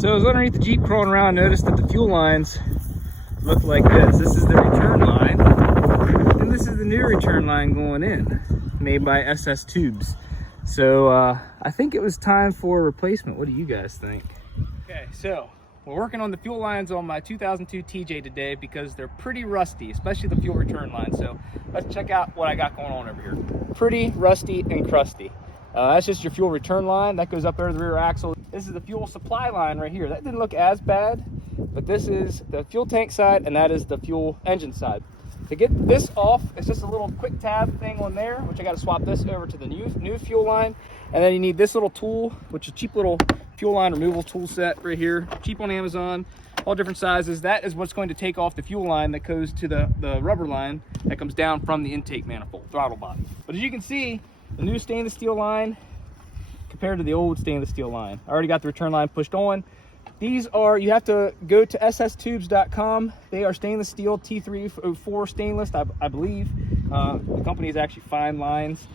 So I was underneath the Jeep crawling around, noticed that the fuel lines look like this. This is the return line, and this is the new return line going in, made by SS Tubes. So I think it was time for a replacement. What do you guys think? Okay, so we're working on the fuel lines on my 2002 TJ today because they're pretty rusty, especially the fuel return line. So let's check out what I got going on over here. Pretty rusty and crusty. That's just your fuel return line that goes up over the rear axle. This is the fuel supply line right here. That didn't look as bad, but this is the fuel tank side and that is the fuel engine side. To get this off, it's just a little quick tab thing on there, which I got to swap this over to the new fuel line. And then you need this little tool, which is a cheap little fuel line removal tool set right here, cheap on Amazon, all different sizes. That is what's going to take off the fuel line that goes to the rubber line that comes down from the intake manifold, throttle body. But as you can see, the new stainless steel line compared to the old stainless steel line. I already got the return line pushed on. These are, you have to go to sstubes.com. They are stainless steel, T304 stainless, I believe. The company is actually Fine Lines.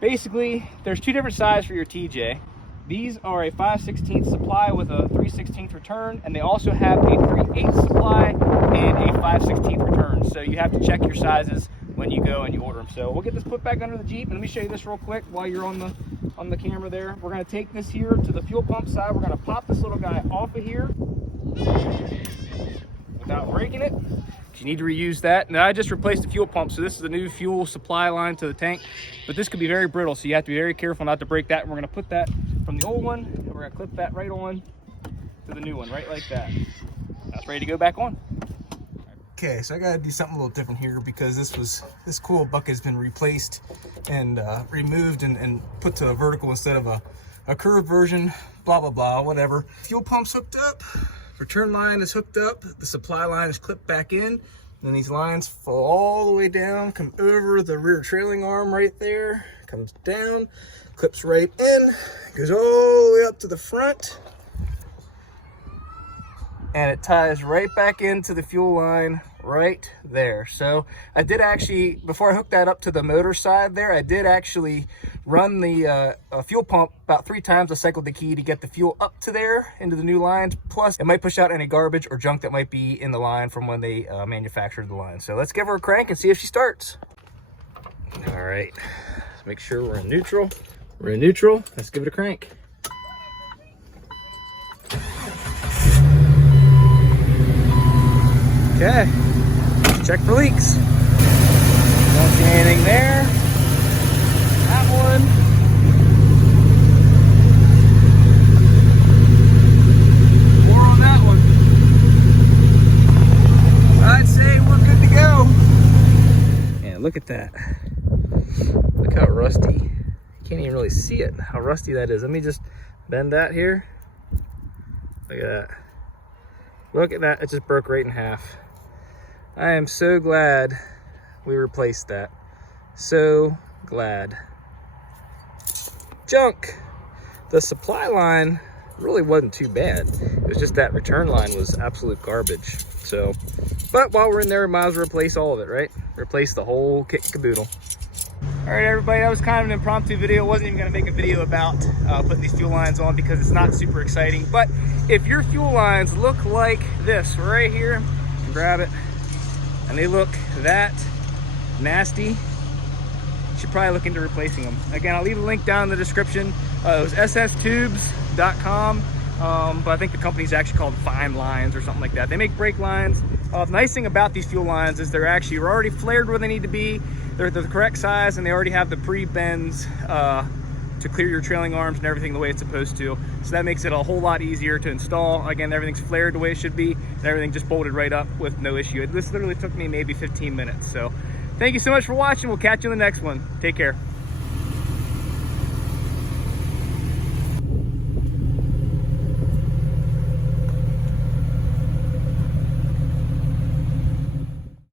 Basically, there's two different sizes for your TJ. These are a 5/16 supply with a 3/16 return, and they also have a 3/8 supply and a 5/16 return. So you have to check your sizes when you go and you order them. So we'll get this put back under the Jeep, and let me show you this real quick while you're on the camera there. We're gonna take this here to the fuel pump side. We're gonna pop this little guy off of here without breaking it. You need to reuse that. Now I just replaced the fuel pump, so this is the new fuel supply line to the tank, but this could be very brittle, so you have to be very careful not to break that. And we're gonna put that from the old one, and we're gonna clip that right on to the new one, right like that. That's ready to go back on. Okay, so I gotta do something a little different here because this coil bucket has been replaced and removed and put to a vertical instead of a curved version, blah, blah, blah, whatever. Fuel pump's hooked up, return line is hooked up, the supply line is clipped back in, and these lines fall all the way down, come over the rear trailing arm right there, comes down, clips right in, goes all the way up to the front, and it ties right back into the fuel line right there. So I did actually, before I hooked that up to the motor side there, I did actually run the fuel pump about 3 times. I cycled the key to get the fuel up to there into the new lines. Plus it might push out any garbage or junk that might be in the line from when they manufactured the line. So let's give her a crank and see if she starts. All right, let's make sure we're in neutral. We're in neutral. Let's give it a crank. Okay, check for leaks. Don't see anything there. That one. More on that one. I'd say we're good to go. Yeah, look at that. Look how rusty. You can't even really see it, how rusty that is. Let me just bend that here. Look at that. Look at that, it just broke right in half. I am so glad we replaced that. So glad. Junk. The supply line really wasn't too bad. It was just that return line was absolute garbage. So, but while we're in there, we might as well replace all of it, right? Replace the whole kit and caboodle. All right, everybody, that was kind of an impromptu video. I wasn't even gonna make a video about putting these fuel lines on because it's not super exciting. But if your fuel lines look like this right here, grab it, and they look that nasty, you should probably look into replacing them. Again, I'll leave a link down in the description. It was sstubes.com, but I think the company's actually called Fine Lines or something like that. They make brake lines. The nice thing about these fuel lines is they're already flared where they need to be. They're the correct size, and they already have the pre-bends to clear your trailing arms and everything the way it's supposed to. So that makes it a whole lot easier to install. Again, everything's flared the way it should be, and everything just bolted right up with no issue. This literally took me maybe 15 minutes. So thank you so much for watching. We'll catch you in the next one. Take care.